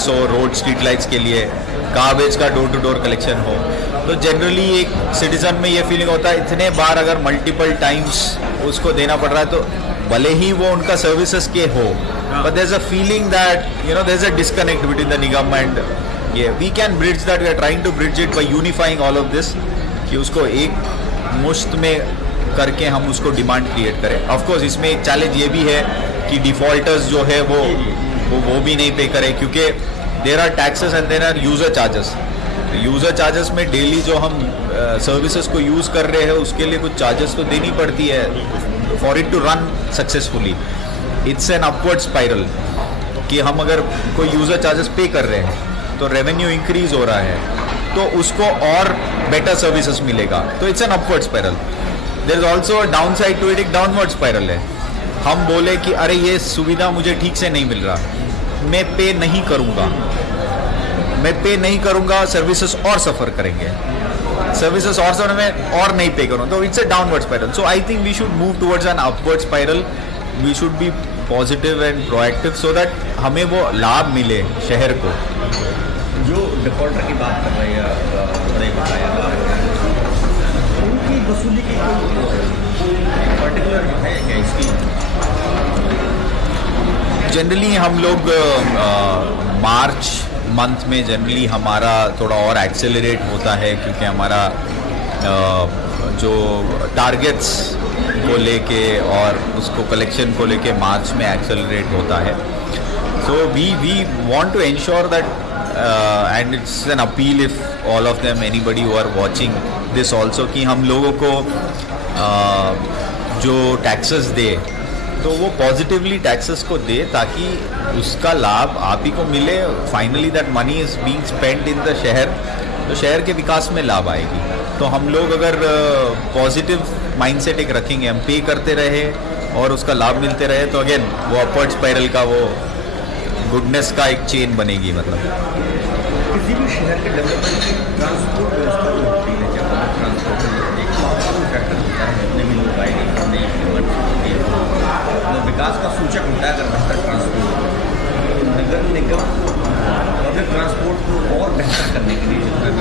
सो road street lights के लिए garbage का डोर टू डोर कलेक्शन हो, तो जनरली एक सिटीजन में ये फीलिंग होता है इतने बार अगर मल्टीपल टाइम्स उसको देना पड़ रहा है तो भले ही वो उनका सर्विसेज के हो, but there is a feeling that there is a disconnect between the Nigam and ये we can bridge that, we are trying to bridge it by unifying all of this, कि उसको एक मुश्त में करके हम उसको डिमांड क्रिएट करें. ऑफ कोर्स इसमें एक चैलेंज ये भी है कि डिफॉल्टर्स जो है वो भी नहीं पे करें, क्योंकि there are taxes and there are user charges. User charges में डेली जो हम सर्विसेज को यूज़ कर रहे हैं उसके लिए कुछ चार्जेस तो देनी पड़ती है for it to run successfully. It's an upward spiral कि हम अगर कोई यूज़र चार्जेस पे कर रहे हैं तो रेवेन्यू इंक्रीज हो रहा है तो उसको और बेटर सर्विसेज मिलेगा, तो it's an upward spiral. There is also a downside to it, एक डाउनवर्ड स्पाइरल है. हम बोले कि अरे ये सुविधा मुझे ठीक से नहीं मिल रहा, मैं पे नहीं करूँगा, सर्विसेज और सफ़र करेंगे, सर्विसेज और सफ़र में और नहीं पे करूँ, तो it's a downward spiral. So I think we should move towards an upward spiral. We should be positive and proactive so that हमें वो लाभ मिले शहर को. जो डिफॉल्टर की बात कर रहे हैं बताया, उनकी वसूली की पर्टिकुलर है क्या इसकी? जनरली हम लोग मार्च मंथ में जनरली हमारा थोड़ा और एक्सेलरेट होता है, क्योंकि हमारा जो टारगेट्स को लेके और उसको कलेक्शन को लेके मार्च में एक्सेलरेट होता है. So we want to ensure that and it's an appeal if all of them anybody who are watching this also, कि हम लोगों को जो टैक्सेस दे तो वो पॉजिटिवली टैक्सेस को दे, ताकि उसका लाभ आप ही को मिले. Finally that money is being spent in the शहर, तो शहर के विकास में लाभ आएगी. तो हम लोग अगर पॉजिटिव माइंडसेट एक रखेंगे, हम पे करते रहे और उसका लाभ मिलते रहे, तो अगेन वो अपवर्ड स्पाइरल का वो गुडनेस का एक चेन बनेगी. मतलब किसी भी शहर के डेवलपमेंट की ट्रांसपोर्ट व्यवस्था जो होती है, जब ट्रांसपोर्ट फैक्टर होता है, जितने भी लोग आएंगे विकास का सूचक होता है. अगर बेहतर ट्रांसपोर्ट, नगर निगम पब्लिक ट्रांसपोर्ट को और बेहतर करने के लिए जितना भी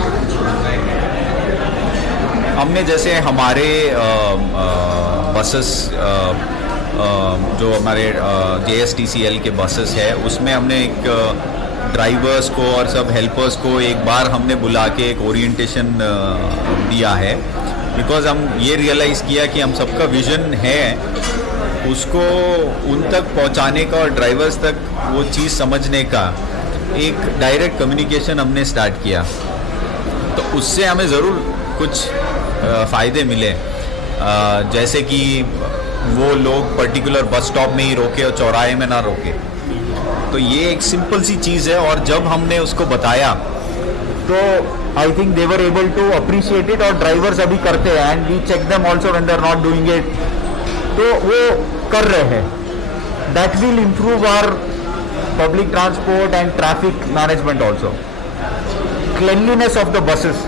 हमने जैसे हमारे बसेस जो हमारे JSTCL के बसेस है उसमें हमने एक ड्राइवर्स को और सब हेल्पर्स को एक बार हमने बुला के एक ओरिएंटेशन दिया है, बिकॉज हम ये रियलाइज़ किया कि हम सबका विज़न है उसको उन तक पहुंचाने का और ड्राइवर्स तक वो चीज़ समझने का एक डायरेक्ट कम्युनिकेशन हमने स्टार्ट किया. तो उससे हमें ज़रूर कुछ फ़ायदे मिले, जैसे कि वो लोग पर्टिकुलर बस स्टॉप में ही रोके और चौराहे में ना रोके. तो ये एक सिंपल सी चीज़ है, और जब हमने उसको बताया तो I think they were able to appreciate it, और ड्राइवर्स अभी करते हैं and we check them also when they are not doing it, तो वो कर रहे हैं. That will improve our public transport and traffic management also. Cleanliness of the buses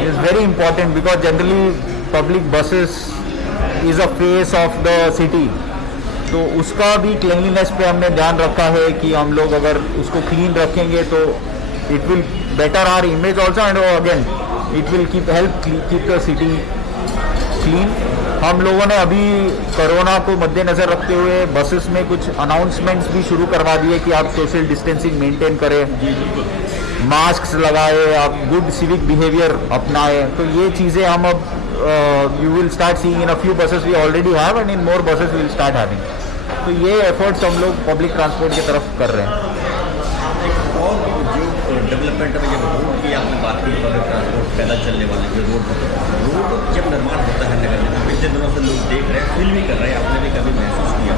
is very important because generally public buses is a face of the city. तो उसका भी cleanliness पे हमने ध्यान रखा है कि हम लोग अगर उसको क्लीन रखेंगे तो it will better our image also, and again it will help keep the city clean. हम लोगों ने अभी कोरोना को मद्देनज़र रखते हुए बसेस में कुछ अनाउंसमेंट्स भी शुरू करवा दिए कि आप सोशल डिस्टेंसिंग मेंटेन करें, मास्क लगाए, आप गुड सिविक बिहेवियर अपनाएं. तो ये चीज़ें हम अब you will start seeing in a few buses we already have and in more buses will start having. तो ये एफर्ट्स हम लोग पब्लिक ट्रांसपोर्ट की तरफ कर रहे हैं. और जो डेवलपमेंट में जब रोड की आपने बात की, पब्लिक ट्रांसपोर्ट पैदल चलने वाले जो रोड जब निर्माण होता है नगर निगम, पिछले दिनों से लोग देख रहे हैं, फील भी कर रहे हैं, आपने भी कभी महसूस किया,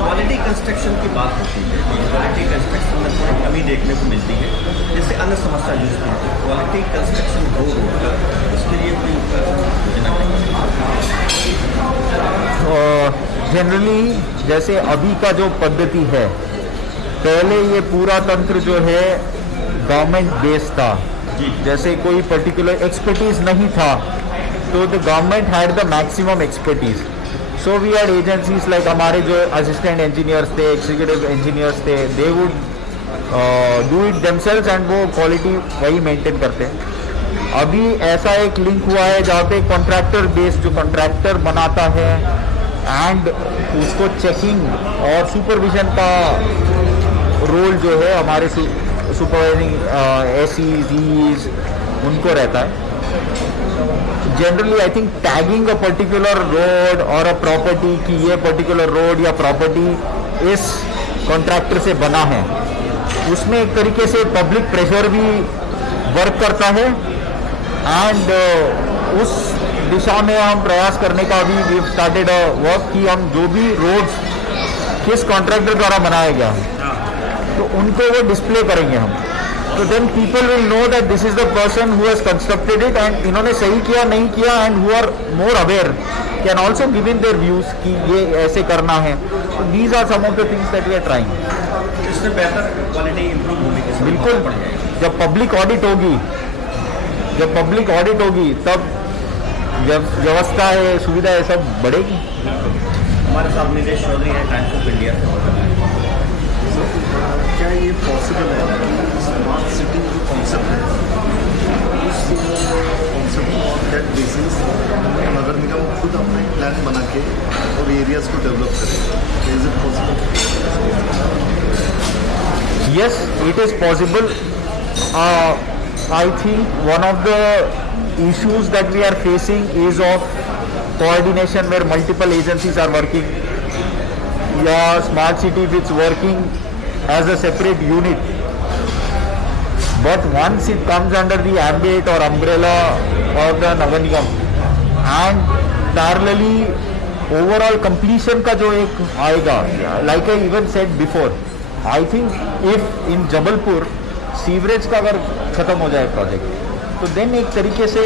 क्वालिटी कंस्ट्रक्शन की बात होती है. क्वालिटी कंस्ट्रक्शन में थोड़ी कमी देखने को मिलती है, जैसे अन्य समस्या जूझती है. क्वालिटी कंस्ट्रक्शन हो उसके लिए कोई योजना जनरली जैसे अभी का जो पद्धति है, पहले ये पूरा तंत्र जो है गवर्नमेंट बेस्ड था. जैसे कोई पर्टिकुलर एक्सपर्टीज नहीं था, तो the government had the maximum expertise. So we had agencies like हमारे जो असिस्टेंट इंजीनियर्स थे, एग्जीक्यूटिव इंजीनियर्स थे, they would do it themselves and वो क्वालिटी वही मेंटेन करते हैं। अभी ऐसा एक लिंक हुआ है जहाँ पे कॉन्ट्रैक्टर बेस जो कॉन्ट्रैक्टर बनाता है एंड उसको चेकिंग और सुपरविजन का रोल जो है हमारे सुपरवाइजिंग एसीज उनको रहता है। Generally I think tagging a particular road और अ प्रॉपर्टी कि ये पर्टिकुलर रोड या प्रॉपर्टी इस कॉन्ट्रैक्टर से बना है, उसमें एक तरीके से पब्लिक प्रेशर भी वर्क करता है एंड उस दिशा में हम प्रयास करने का भी वी स्टार्टेड अ वर्क कि हम जो भी रोड्स किस कॉन्ट्रैक्टर द्वारा बनाया गया है तो उनको वो डिस्प्ले करेंगे हम। तो then people will know that this is the person who has constructed it and इन्होंने सही किया नहीं किया and who are more aware can also give in their views कि ये ऐसे करना है। तो these are some of the things that we are trying. इसमें बेहतर क्वालिटी इंप्रूव होगी कि बिल्कुल, जब पब्लिक ऑडिट होगी तब व्यवस्था है, सुविधा है, सब बढ़ेगी। हमारे साथ निदेश चौधरी है टाइम्स ऑफ इंडिया से। क्या ये पॉसिबल है कि स्मार्ट सिटी जो कॉन्सेप्ट है उस कॉन्सेप्ट ऑन दैट बेसिस नगर निगम खुद अपना एक प्लान बना के और एरियाज को डेवलप करेगा? Is it possible? Yes, it is possible. I think one of the issues that we are facing is of coordination where multiple agencies are working. Yeah, smart city if it's working as a separate unit. But once it comes under the ambit or umbrella of the Nagar Nigam and parallelly overall completion का जो एक आएगा, like I even said before, I think if in Jabalpur sewerage का अगर ख़त्म हो जाए project तो देन एक तरीके से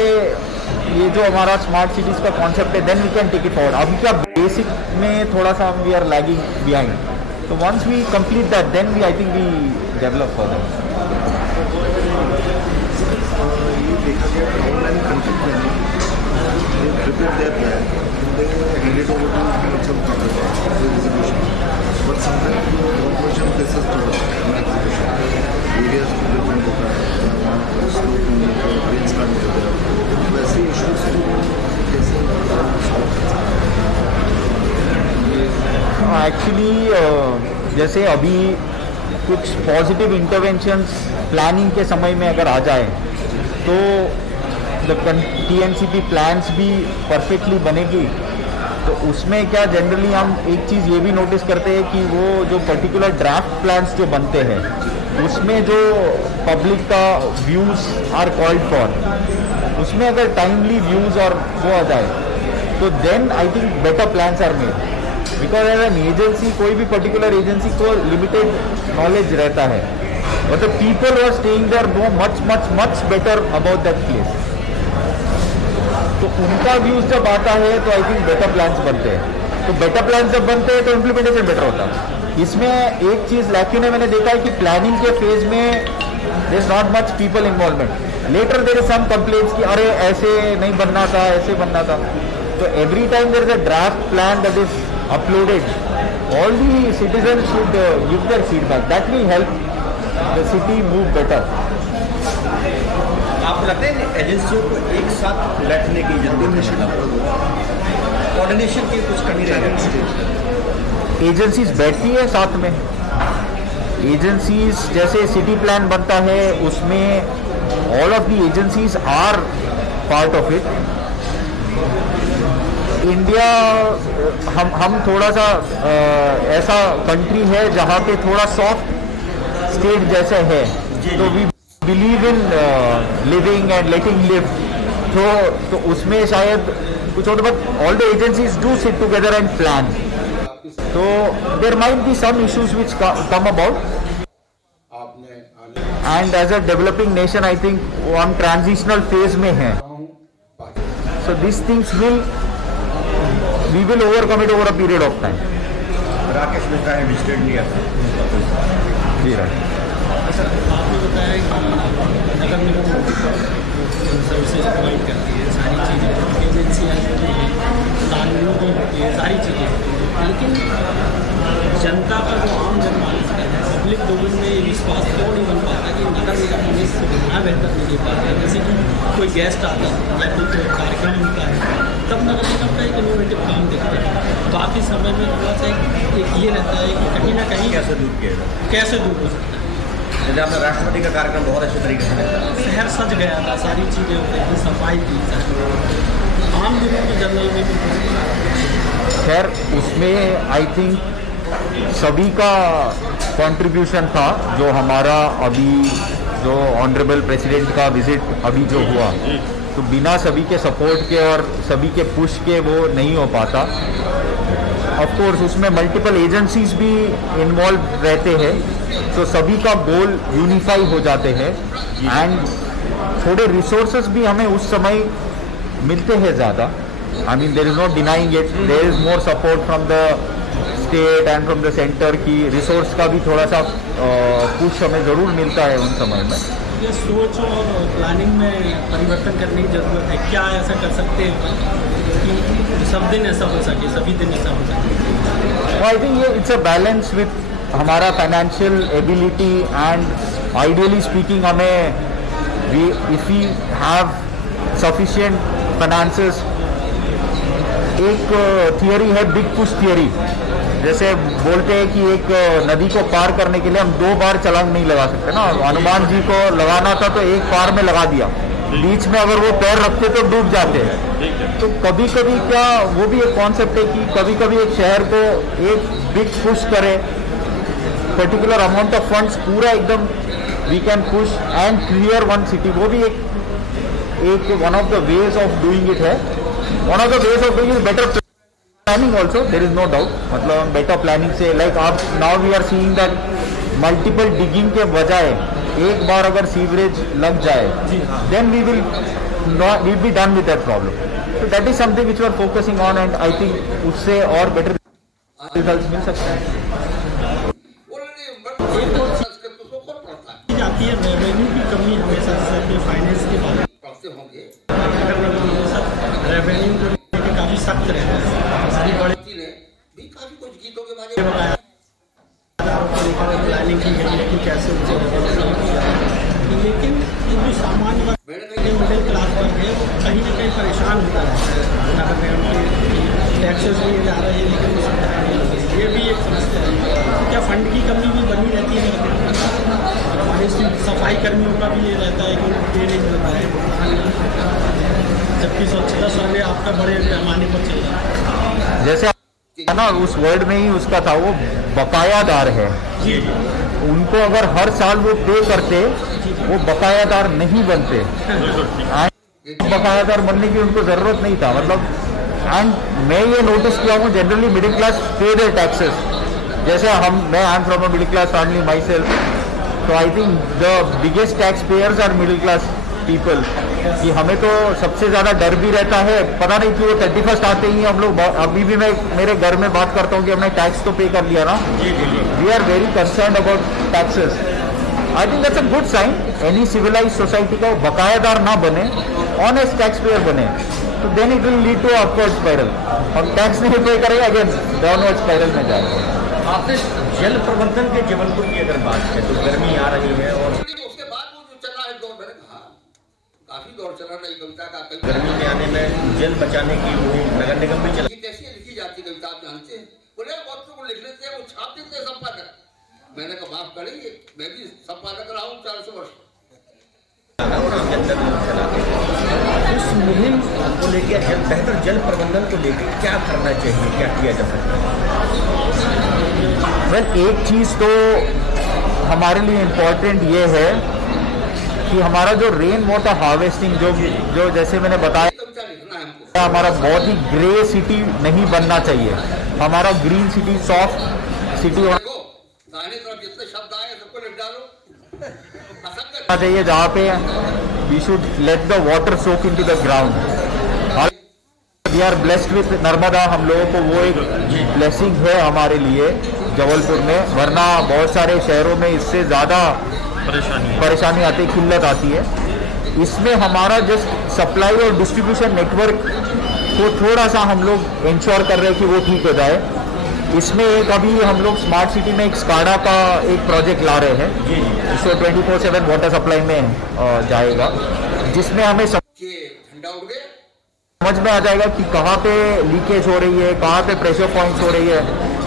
ये जो हमारा स्मार्ट सिटीज़ का कॉन्सेप्ट है then we can take it forward. अभी क्या बेसिक में थोड़ा सा वी आर लैगिंग बिहाइंड, तो once we complete that then we I think we develop further. ये देखा गया online content planning they prepared their plan and they hand it over to municipal corporation for execution. But sometimes the corporation faces trouble in execution. Areas to different होता है, वहाँ slope नहीं होता, range का नहीं होता, तो वैसे इश्यूज को कैसे सॉल्व कर सकते हैं? एक्चुअली जैसे अभी कुछ पॉजिटिव इंटरवेंशंस प्लानिंग के समय में अगर आ जाए तो TNCP प्लान्स भी परफेक्टली बनेगी। तो उसमें क्या जनरली हम एक चीज़ ये भी नोटिस करते हैं कि वो जो पर्टिकुलर ड्राफ्ट प्लान्स जो बनते हैं उसमें जो पब्लिक का व्यूज़ आर कॉल्ड फॉर, उसमें अगर टाइमली व्यूज़ और वो आ जाए तो then I think better plans are made. Because as an agency कोई भी पर्टिकुलर एजेंसी को लिमिटेड नॉलेज रहता है, but the people are staying there know much much much better about that place. तो उनका व्यूज जब आता है तो आई थिंक बेटर प्लान्स बनते हैं। तो बेटर प्लान्स जब बनते हैं तो इम्प्लीमेंटेशन बेटर होता है। इसमें एक चीज़ लैक्यून है, मैंने देखा है कि प्लानिंग के फेज में there is not much people involvement. Later there is some complaints कि अरे ऐसे नहीं बनना था, ऐसे बनना था। तो every time there is a draft plan that is uploaded, all the citizens should give their feedback. That will help the city move better. आपको लगता है एजेंसियों को एक साथ बैठने की जरूरत है? कोऑर्डिनेशन की कुछ कमी रह गई? एजेंसीज बैठती है साथ में। एजेंसीज जैसे सिटी प्लान बनता है उसमें all of the agencies are part of it. India हम थोड़ा सा ऐसा कंट्री है जहाँ पे थोड़ा सॉफ्ट स्टेट जैसे है, तो we believe in living and letting live. तो उसमें शायद कुछ और, but all the agencies do sit together and plan. तो there might be some issues which come about, and as a developing nation I think हम transitional phase में हैं। So this things we will overcome it over a period of time. Rakesh Mishra है visited India. जी right. Sir आपने बताया कि नगर निगम services provide करती है, सारी चीज़ें एजेंसियाँ कानून होती है, सारी चीज़ें, लेकिन जनता का जो आम जनमानस है पब्लिक लोगों में ये विश्वास क्यों नहीं बन पाता कि नगर निगम हमें सुविधा बेहतर नहीं दे पाता है। जैसे कि कोई गेस्ट आता है या कोई कार्यक्रम होता है तब नगर निगम का एक इनोवेटिव काम देखते हैं। बाकी समय में थोड़ा सा एक ये रहता है कि कहीं ना कहीं कैसे दूर किया जाए, कैसे दूर हो सकता है। जैसे आपने राष्ट्रपति का कार्यक्रम बहुत अच्छे तरीके से निकला, शहर सज गया था, सारी चीज़ें हो गई थी, सफाई की आम दिनों में जनरल में भी। खैर उसमें आई थिंक सभी का कंट्रीब्यूशन था। जो हमारा अभी जो ऑनरेबल प्रेसिडेंट का विजिट अभी जो हुआ, तो बिना सभी के सपोर्ट के और सभी के पुश के वो नहीं हो पाता। ऑफ कोर्स उसमें मल्टीपल एजेंसीज भी इन्वॉल्व रहते हैं, तो सभी का गोल यूनिफाई हो जाते हैं एंड थोड़े रिसोर्सेज भी हमें उस समय मिलते हैं ज़्यादा। I mean there is not denying it, there is more support from the state and from the centre की रिसोर्स का भी थोड़ा सा पुश हमें ज़रूर मिलता है उन समय में। ये सोच और प्लानिंग में परिवर्तन करने की ज़रूरत है। क्या ऐसा कर सकते हैं कि सब दिन ऐसा हो सके, सभी दिन ऐसा हो सके? आई थिंक ये इट्स अ बैलेंस विथ हमारा financial ability and ideally speaking हमें if we have sufficient finances. एक थियरी है बिग पुश थियरी, जैसे बोलते हैं कि एक नदी को पार करने के लिए हम 2 बार छलांग नहीं लगा सकते ना। हनुमान जी को लगाना था तो एक पार में लगा दिया, बीच में अगर वो पैर रखते तो डूब जाते हैं। तो कभी कभी क्या वो भी एक कॉन्सेप्ट है कि कभी कभी एक शहर को एक बिग पुश करे, पर्टिकुलर अमाउंट ऑफ फंड्स पूरा एकदम we can push and clear one city. वो भी एक one of the ways of doing it है। One of the ways of doing is better planning also, there is no doubt. मतलब better planning से like आप now we are seeing that multiple digging के बजाय एक बार अगर sewerage लग जाए then we will be done with that problem. तो that is something which we are focusing on and I think उससे और बेटर रिजल्ट मिल सकते हैं। जाती है रेवेन्यू की कमी हमेशा से फाइनेंस के बारे में रेवेन्यू को लेकर काफ़ी सख्त रहता है। सारी बड़ी भी काफी कुछ गीतों के बारे में प्लानिंग की गई है कि कैसे उसे लेकिन जो सामान्य मिडिल क्लास वर्ग है वो कहीं ना कहीं परेशान होता है। टैक्सेस भी जा रहे हैं लेकिन ये भी एक समस्या है। क्या फंड की कमी भी बनी रहती है। हमारे सफाई कर्मियों का भी ये रहता है कि उनको ये नहीं मिलता है, जबकि स्वच्छता सर्वे आपका बड़े पैमाने पर चल रहा है। जैसे ना उस वर्ड में ही उसका था, वो बकायादार है। उनको अगर हर साल वो पे करते वो बकायादार नहीं बनते। बकायादार बनने की उनको जरूरत नहीं था। मतलब एंड मैं ये नोटिस किया हूँ generally middle class pay their taxes. जैसे मैं I am from a middle class family myself, तो I think the biggest tax payers are middle class people. कि हमें तो सबसे ज़्यादा डर भी रहता है, पता नहीं कि वो 31st आते ही हम लोग अभी भी मैं मेरे घर में बात करता हूँ कि हमने टैक्स तो पे कर लिया ना। We are very concern about taxes. I think that's a good sign. Any civilize society का बकायादार ना बने, ऑनेस्ट टैक्स पेयर बने, तो then it will lead to upward spiral. और टैक्स नहीं पे करेगा अगेन डाउनवर्ड स्पाइरल में जाएगा। आपने जल प्रबंधन के जबलपुर की अगर बात है तो गर्मी आ रही है और उसके बाद वो जो चल रहा है दौर, मैंने कहा काफी दौर चला रही कविता का। गर्मी में आने में जल बचाने की मुहिम नगर निगम भी चला। कैसी लिखी जाती कविता आप जानते हैं? बोले बच्चों को लिख लेते हैं, वो छाप देते हैं संपादक। मैंने कहा माफ करेंगे, मैं भी संपादक रहा हूँ 400 वर्ष। उस मुहिम को लेकर बेहतर जल प्रबंधन को लेकर क्या करना चाहिए, क्या किया जा सकता है? वेल एक चीज़ तो हमारे लिए इम्पोर्टेंट ये है कि हमारा जो रेन वाटर हार्वेस्टिंग जो जैसे मैंने बताया, कविता लिखना है हमको। हमारा बहुत ही ग्रे सिटी नहीं बनना चाहिए। हमारा ग्रीन सिटी, सॉफ्ट सिटी होना दाहिने तरफ जितने शब्द आए सबको लिख डालो। चाहिए, जहाँ पे we should let the water soak into the ground. We are blessed with Narmada, हम लोगों को वो एक ब्लेसिंग है हमारे लिए जबलपुर में, वरना बहुत सारे शहरों में इससे ज़्यादा परेशानी आती, किल्लत आती है। इसमें हमारा जस्ट सप्लाई और डिस्ट्रीब्यूशन नेटवर्क को थोड़ा सा हम लोग इंश्योर कर रहे हैं कि वो ठीक हो जाए। इसमें एक अभी हम लोग स्मार्ट सिटी में एक स्काडा का एक प्रोजेक्ट ला रहे हैं, इससे 24/7 वाटर सप्लाई में जाएगा, जिसमें हमें झंडा उड़ गया, समझ में आ जाएगा कि कहाँ पे लीकेज हो रही है, कहाँ पे प्रेशर पॉइंट्स हो रही है।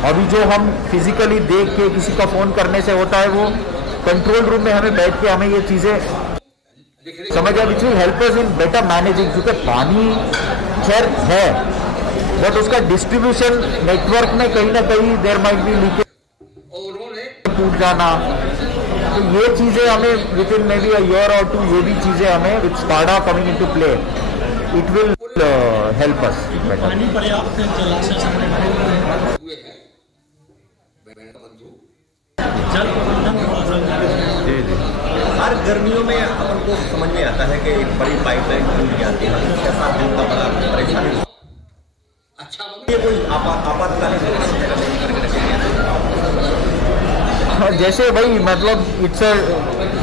अभी जो हम फिजिकली देख के किसी का फोन करने से होता है, वो कंट्रोल रूम में हमें बैठ के हमें ये चीजें समझ आए, which will help us in better managing. क्योंकि पानी खैर है, बट उसका डिस्ट्रीब्यूशन नेटवर्क में कहीं ना कहीं देयर माइट बी लीकेज, टूट जाना, तो ये चीजें हमें with in may be a year और टू, ये भी चीजें हमें with SCADA coming into play, it will help us. पानी पर्याप्त जलाशय से हुए हैं, जल प्रबंधन जी जी हर गर्मियों में अपन को समझ में आता है कि एक बड़ी पाइपलाइन टूट जाती है, उसके साथ दिन का बड़ा परेशानी। अच्छा ये कोई आपातकालीन करके रखे हाँ, जैसे भाई मतलब इट्स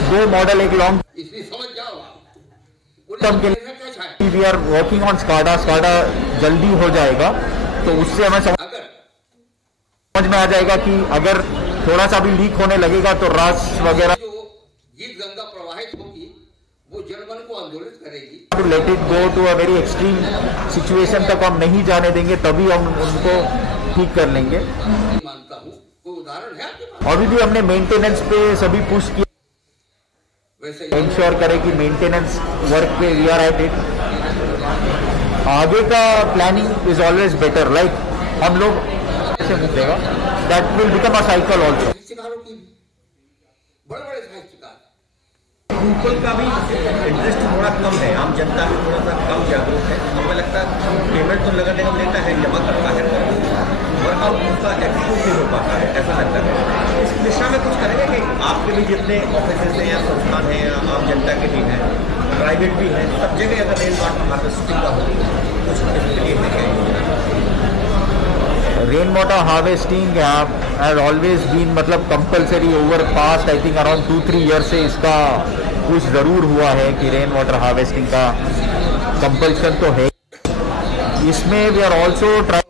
दो मॉडल, एक लॉन्ग इसलिए समझ जाओ टर्म के लिए we are working on SCADA जल्दी हो जाएगा, तो उससे हमें समझ में आ जाएगा कि अगर थोड़ा सा भी लीक होने लगेगा तो रास वगैरह जो गीत गंगा प्रवाहित होगी वो जनमन को आंदोलित करेगी। To let it go to a very extreme situation तक हम नहीं जाने देंगे, तभी हम उनको ठीक कर लेंगे। मानता हूँ, कोई उदाहरण है आपके पास? अभी भी हमने मेंटेनेंस पे सभी पुश किया, वैसे इंश्योर करें कि मेंटेनेंस वर्क पे वी आर एट इट। आगे का planning is always better, like हम लोग ऐसे मिलेगा, that will become a cycle also. साहित्यकारों की बड़े साहित्यकार पीपल का भी इंटरेस्ट थोड़ा कम है, आम जनता भी थोड़ा सा कम जागरूक है। हमें लगता है पेमेंट तो नगर निगम लेता है, जमा करता है, वर्कआउट उसका एक्सक्यूट नहीं हो पाता है, ऐसा लगता है। इस दिशा में कुछ करेंगे कि आपके भी जितने ऑफिस हैं या संस्थान हैं या आम जनता के भी हैं, प्राइवेट भी हैं, सब जगह अगर रेन वाटर हार्वेस्टिंग का हो कुछ इसके लिए है? Rain water harvesting has always been मतलब compulsory over past I think around 2-3 year से इसका कुछ ज़रूर हुआ है कि रेन वाटर हार्वेस्टिंग का कंपल्शन तो है। इसमें we are also try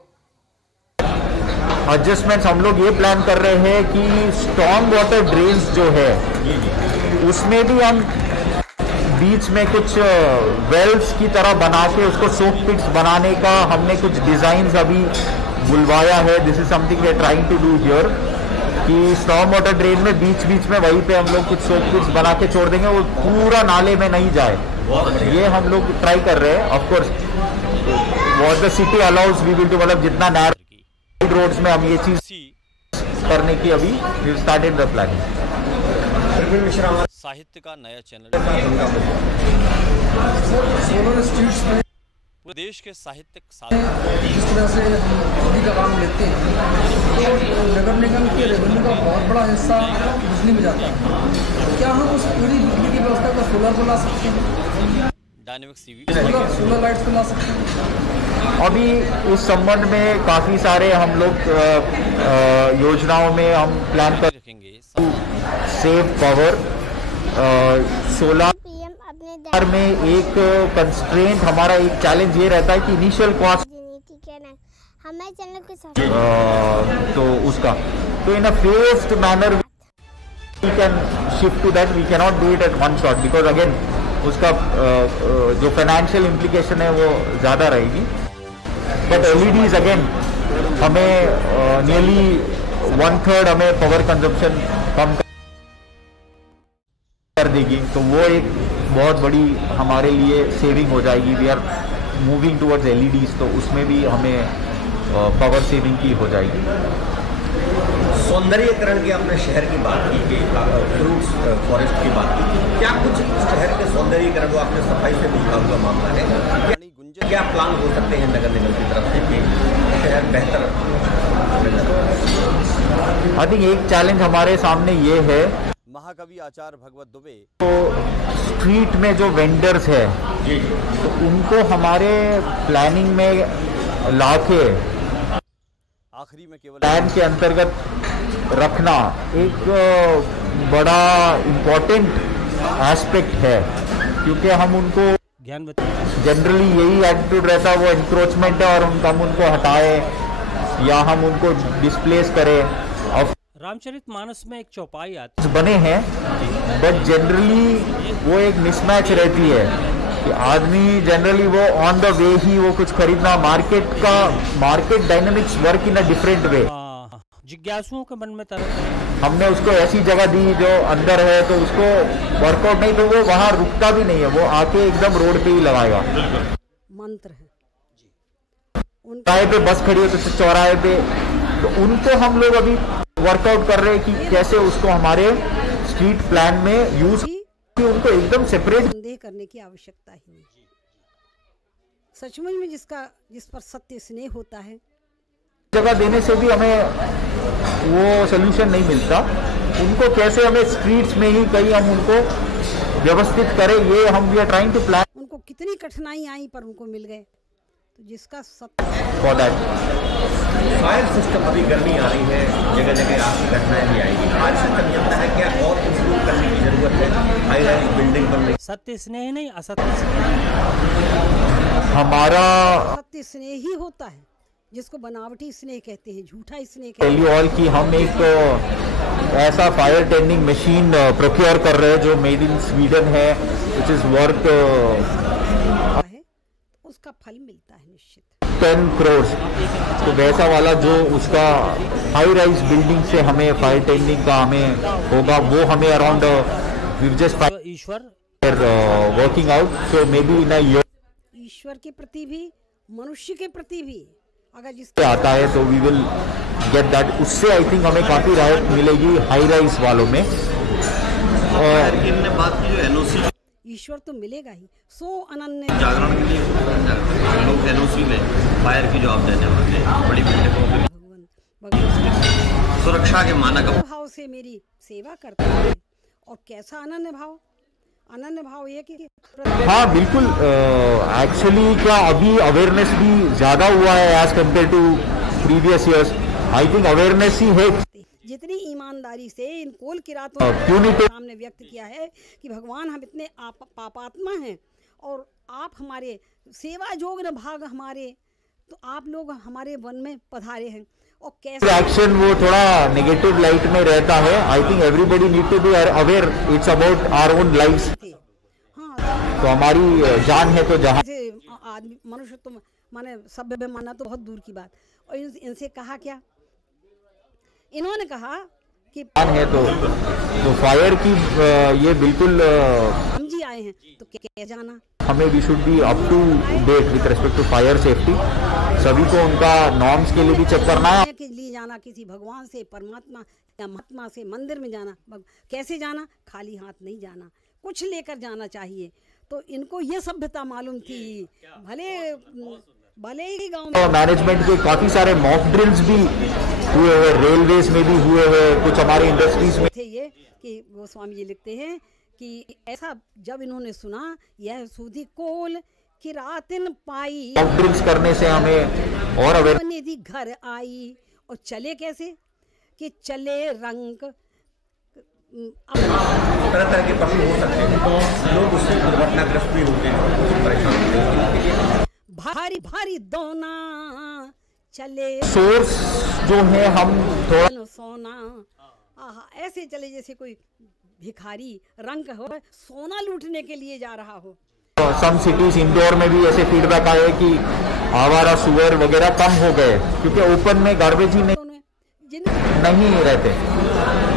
adjustments हम लोग ये प्लान कर रहे हैं कि स्ट्रॉन्ग वाटर ड्रेन्स जो है उसमें भी हम बीच में कुछ वेल्स की तरह बना के उसको सोक पिट्स बनाने का हमने कुछ डिजाइन्स अभी बुलवाया है। This is something we are trying to do here कि स्ट्रॉन्ग वाटर ड्रेन में बीच में वहीं पे हम लोग कुछ सोक पिट्स बना के छोड़ देंगे, वो पूरा नाले में नहीं जाए, ये हम लोग ट्राई कर रहे हैं। Of course what the city allows we will do, मतलब जितना नैरो रोड्स में हम ये चीज करने की अभी वी स्टार्टेड द प्लानिंग। साहित्य का नया चैनल सोलर स्ट्रीट्स में पूरे देश के साहित्यिक जिस तरह से हम बिजली का काम लेते हैं, तो नगर निगम के रेवेन्यू का बहुत बड़ा हिस्सा बिजली में जाता है। क्या हम उस पूरी बिजली की व्यवस्था को सोलर पर ला सकते हैं? डायनेमिक सीवी सोलर लाइट्स पर ला सकते हैं? अभी इस संबंध में काफ़ी सारे हम लोग योजनाओं में हम प्लान कर रखेंगे। सेव पावर सोलर में एक कंस्ट्रेंट हमारा एक चैलेंज ये रहता है कि इनिशियल कॉस्ट हमारे चैनल के तो उसका तो in a phased manner we can shift to that, we can not do it at one shot because again उसका जो फाइनेंशियल इम्प्लीकेशन है वो ज़्यादा रहेगी। बट एलईडीज अगेन हमें नियरली 1/3 हमें पावर कंजप्शन कम कर देगी, तो वो एक बहुत बड़ी हमारे लिए सेविंग हो जाएगी। We are moving towards LEDs, तो उसमें भी हमें पावर सेविंग की हो जाएगी। सौंदर्यीकरण की आपने शहर की बात की, फ्रूट्स फॉरेस्ट की बात की, क्या कुछ शहर के सौंदर्यीकरण को आपने सफाई से जुड़ा हुआ मामला है? क्या प्लान हो सकते हैं नगर निगम की तरफ से कि शहर बेहतर? आई थिंक एक चैलेंज हमारे सामने ये है, महाकवि आचार्य भगवत दुबे तो स्ट्रीट में जो वेंडर्स है तो उनको हमारे प्लानिंग में लाके आखिरी में केवल प्लान के अंतर्गत रखना एक बड़ा इम्पोर्टेंट एस्पेक्ट है, क्योंकि हम उनको जनरली यही एटीट्यूड रहता है, वो इंक्रोचमेंट है और हम उनको हटाए या हम उनको डिस्प्लेस करें। और रामचरितमानस में एक चौपाई आती बने हैं, बट जनरली वो एक मिसमैच रहती है कि आदमी जनरली वो ऑन द वे ही वो कुछ खरीदना, market dynamics work in a different way. जिज्ञासुओं के मन में तरह हमने उसको ऐसी जगह दी जो अंदर है तो उसको वर्कआउट नहीं, तो वो वहां रुकता भी नहीं है, वो आके एकदम रोड पे ही लगाएगा। मंत्र है चौराहे पे बस खड़ी हो तो चौराहे पे, तो उनको हम लोग अभी वर्कआउट कर रहे हैं कि कैसे उसको हमारे स्ट्रीट प्लान में यूज, उनको एकदम सेपरेट। संदेह करने की आवश्यकता ही नहीं। सचमुच में जिस पर सत्य स्नेह होता है, जगह देने से भी हमें वो सोल्यूशन नहीं मिलता। उनको कैसे हमें स्ट्रीट्स में ही कहीं हम उनको व्यवस्थित करें, ये हम we are trying to plan. उनको कितनी कठिनाई आई पर उनको मिल गए, तो जिसका सत्य फॉर दैट। फायर सिस्टम, अभी गर्मी आ रही है, जगह जगह आग की घटनाएं भी आएगी, फायर सिस्टम चलता है, क्या और इंप्रूव करने की जरूरत है हाई राइज बिल्डिंग बनने? सत्य स्नेह नहीं, असत्य स्नेह। हमारा सत्य स्नेह ही होता है, जिसको बनावटी स्नेह कहते हैं, झूठा स्नेह कहते टेल यू ऑल कि हम एक ऐसा फायर टेंडिंग मशीन प्रोक्योर कर रहे हैं जो मेड इन स्वीडन है, विच इज वर्थ है, उसका फल मिलता है निश्चित 10 करोड़। तो वैसा वाला जो उसका हाई राइज बिल्डिंग से हमें फायर टेंडिंग का हमें होगा, वो हमें अराउंड ईश्वर working out, so may be in a year. ईश्वर के प्रति भी, मनुष्य के प्रति भी अगर जिससे आता है तो वी विल गेट दैट। उससे आई थिंक हमें काफी राहत मिलेगी हाई राइज वालों में। और बात की जो एनओसी, ईश्वर तो मिलेगा ही, सो अनन्य जागरण के लिए लोग एनओसी में फायर की जॉब देने वाले बड़ी बिल्डिंगों की सुरक्षा के मानक भाव से मेरी सेवा करते हैं। और कैसा अनन्य भाव? अनन्य भाव ये कि हाँ बिल्कुल, एक्चुअली क्या अभी अवेयरनेस भी ज्यादा हुआ है as compare to previous years. I think awareness ही है। जितनी ईमानदारी से इन कोल किरातों ने सामने व्यक्त किया है कि भगवान हम इतने पापात्मा हैं और आप हमारे सेवा जोग भाग हमारे, तो आप लोग हमारे वन में पधारे हैं। और कैसे एक्शन वो थोड़ा नेगेटिव लाइट में रहता है। I think everybody need to be aware, it's about our own lives. तो हमारी जान है तो जहाँ आदमी मनुष्य तो माने सभ्य माना तो बहुत दूर की बात। और इनसे कहा क्या, इन्होंने कहा कि है तो फायर की ये बिल्कुल हम जी आए हैं तो क्या जाना, हमें we should be up to date with respect to fire safety. सभी को उनका नॉर्म्स के लिए भी चेक करना है। के लिए जाना, किसी भगवान से, परमात्मा या महात्मा से मंदिर में जाना, कैसे जाना? खाली हाथ नहीं जाना, कुछ लेकर जाना चाहिए। तो इनको ये सभ्यता मालूम थी। भले ही गांव में मैनेजमेंट के काफी सारे मॉक ड्रिल्स भी हुए हुए, रेलवेज में भी हुए हुए, कुछ हमारी इंडस्ट्रीज में थे। ये कि गोस्वामी जी लिखते हैं कि ऐसा जब इन्होंने सुना, यह सूधी कोल कि रातिन पाई, मॉक ड्रिल्स करने से हमें और अवेयर निधि घर आई। और चले कैसे कि चले रंग, तरह तरह के पशु हो सकते हैं, लोग उससे दुर्घटनाग्रस्त भी होते हैं, परेशान होते हैं। भारी भारी दोना चले, सोर्स जो है हम थोड़ा सोना, ऐसे चले जैसे कोई भिखारी रंग हो, सोना लूटने के लिए जा रहा हो। सम सिटीज, इंदौर में भी ऐसे फीडबैक आए कि आवारा सुअर वगैरह कम हो गए क्योंकि ओपन में गार्बेज ही नहीं रहते।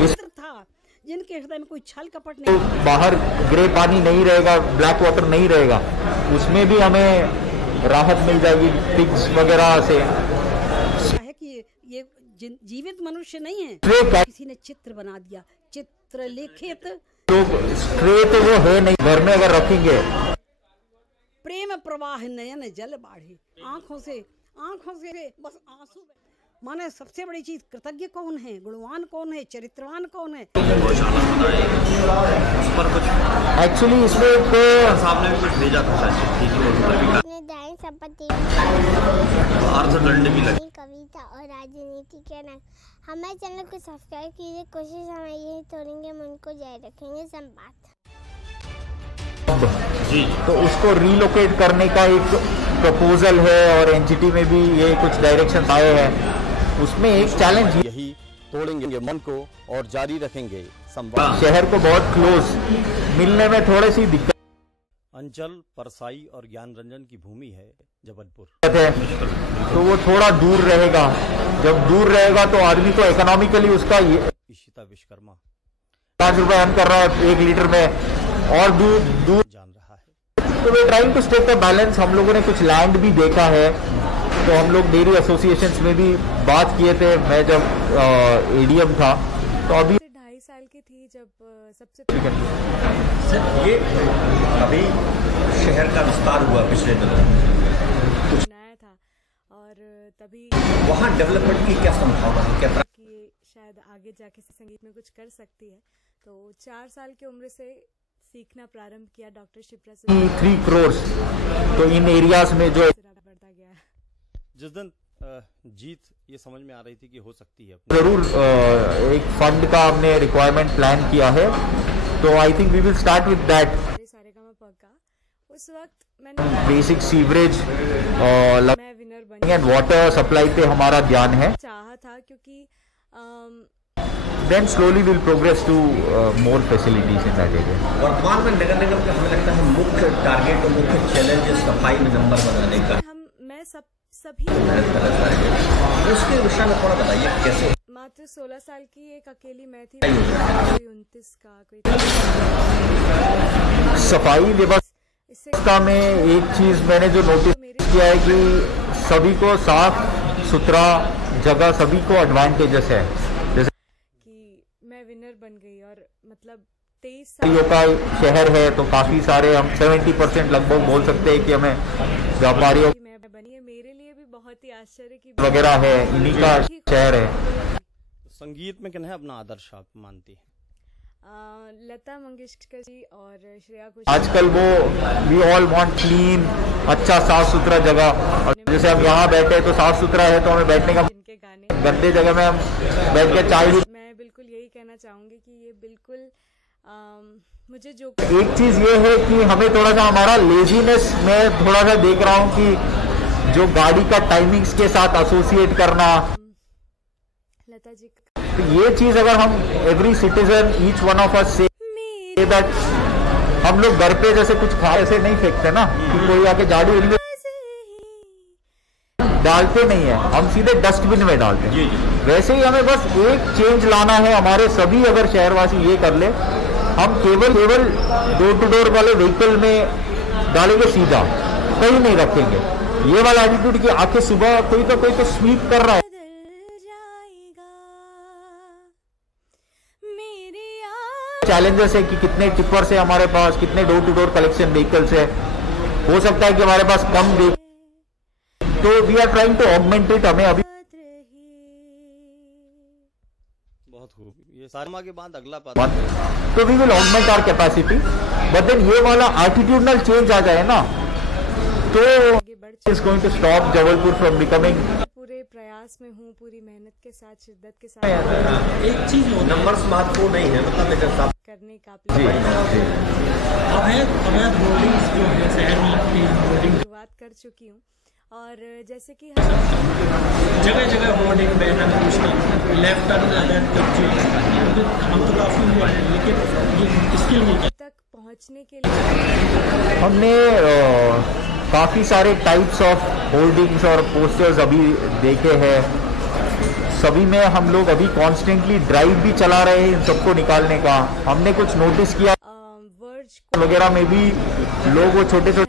इस था जिनके हृदय में कोई छल कपट नहीं, तो बाहर ग्रे पानी नहीं रहेगा, ब्लैक वाटर नहीं रहेगा, उसमें भी हमें राहत मिल जाएगी पिग्स वगैरह से। है कि ये जीवित मनुष्य नहीं है, किसी ने चित्र बना दिया, चित्र लिखित। लोग स्ट्रेट वो है नहीं, घर में अगर रखेंगे। प्रेम प्रवाह नयन जल बाढ़े, आंखों से बस आंसू। माने सबसे बड़ी चीज, कृतज्ञ कौन है, गुणवान कौन है, चरित्रवान कौन है। एक्चुअली इसमें तो सामने भी कुछ भेजा था कविता और राजनीति के नाम। हमारे चैनल को सब्सक्राइब कीजिए, कोशिश हमें यही तोड़ेंगे, मन को जारी रखेंगे। संवाद जी, तो उसको रीलोकेट करने का एक प्रपोजल है और एनजीटी में भी ये कुछ डायरेक्शन आए हैं। उसमें एक चैलेंज यही तोड़ेंगे मन को और जारी रखेंगे संवाद। शहर को बहुत क्लोज मिलने में थोड़ी सी दिक्कत अंचल, परसाई और ज्ञान रंजन की भूमि है जबलपुर है, तो वो थोड़ा दूर रहेगा। जब दूर रहेगा तो आदमी को इकोनॉमिकली उसका इशिता विश्वकर्मा 5 रुपए अर्न कर रहा है 1 लीटर में, और दूर जान रहा है। तो we trying to stake the balance. हम लोगों ने कुछ लैंड भी देखा है, तो हम लोग डेयरी एसोसिएशंस में भी बात किए थे। मैं जब एडीएम था तो अभी 2.5 साल की थी जब सबसे सर ये अभी शहर का विस्तार हुआ पिछले दिनों, नया था और तभी वहाँ डेवलपमेंट की क्या संभावना है, क्या कि शायद आगे जाके संगीत में कुछ कर सकती है। तो 4 साल की उम्र से सीखना प्रारंभ किया डॉक्टर शिप्रा से। 3 करोड़ तो इन एरियाज में जो बढ़ता गया। जिस दिन जीत ये समझ में आ रही थी कि हो सकती है, जरूर एक फंड का हमने रिक्वायरमेंट प्लान किया है, तो I think we will start with that. सारे का मैं पक्का उस वक्त मैंने basic sewerage and water supply पे हमारा ध्यान है, चाहा था क्योंकि then slowly will progress to more facilities in that area. वर्तमान में नगर निगम का हमें लगता है मुख्य टारगेट और मुख्य चैलेंज सफाई में नंबर बनाने का। मैं सभी उसके विषय में थोड़ा बताइए कैसे। मात्र 16 साल की एक अकेली मैं थी, कोई 29 का कोई। सफाई व्यवस्था में एक चीज मैंने जो नोटिस किया है कि सभी को साफ सुथरा जगह, सभी को एडवांटेजेस है। जैसे कि मैं विनर बन गई और मतलब 23 साल का शहर है, तो काफी सारे हम 70% लगभग बोल सकते हैं कि हमें व्यापारियों बनी है। मेरे लिए भी बहुत ही आश्चर्य की वगैरह है, इन्हीं का शहर है। संगीत में किन्हें अपना आदर्श आप मानती है? लता मंगेशकर जी और श्रेया घोषाल। आजकल वो वी ऑल वांट क्लीन, अच्छा साफ सुथरा जगह। जैसे हम यहाँ बैठे तो साफ सुथरा है, तो हमें बैठने का गंदे जगह में हम बैठ के चाय भी। मैं बिल्कुल यही कहना चाहूंगी कि ये बिल्कुल मुझे जो एक चीज ये है कि हमें थोड़ा सा हमारा लेजीनेस में थोड़ा सा देख रहा हूँ कि जो गाड़ी का टाइमिंग्स के साथ एसोसिएट करना, लता जी तो ये चीज अगर हम every citizen each one of us say that हम लोग घर पे जैसे कुछ खा ऐसे नहीं फेंकते ना, कि कोई आके झाड़ू डालते नहीं है, हम सीधे डस्टबिन में डालते हैं। वैसे ही हमें बस एक चेंज लाना है। हमारे सभी अगर शहरवासी ये कर ले, हम केवल डोर टू डोर वाले व्हीकल में डालेंगे, सीधा कहीं नहीं रखेंगे। ये वाला एटीट्यूड कि आके सुबह कोई तो स्वीप कर रहा है। चैलेंजेस है कि कितने टिपर्स है हमारे पास, कितने door to door collection vehicles है। हो सकता है कि हमारे पास कम व्हीकल, तो we are trying to augment it. हमें अभी बहुत खूब, ये सारमा के बाद अगला तो we will augment our capacity, but then ये वाला एटीट्यूडनल चेंज आ जाए ना, तो is going to stop Jabalpur from becoming. पूरे प्रयास में हूँ, पूरी मेहनत के साथ, शिद्दत के साथ। एक चीज नंबर्स महत्वपूर्ण नहीं है, मतलब मेजर साहब करने का शुरुआत कर चुकी हूँ। और जैसे कि जगह जगह होर्डिंग बैनर लेफ्ट टर्न हम तो काफी हुआ है, लेकिन ये स्किल नहीं तक पहुँचने के लिए हमने काफी सारे टाइप्स ऑफ होर्डिंग्स और पोस्टर्स अभी देखे हैं। सभी में हम लोग अभी कॉन्स्टेंटली ड्राइव भी चला रहे हैं इन सबको निकालने का। हमने कुछ नोटिस किया वगैरह में भी लोग वो छोटे छोटे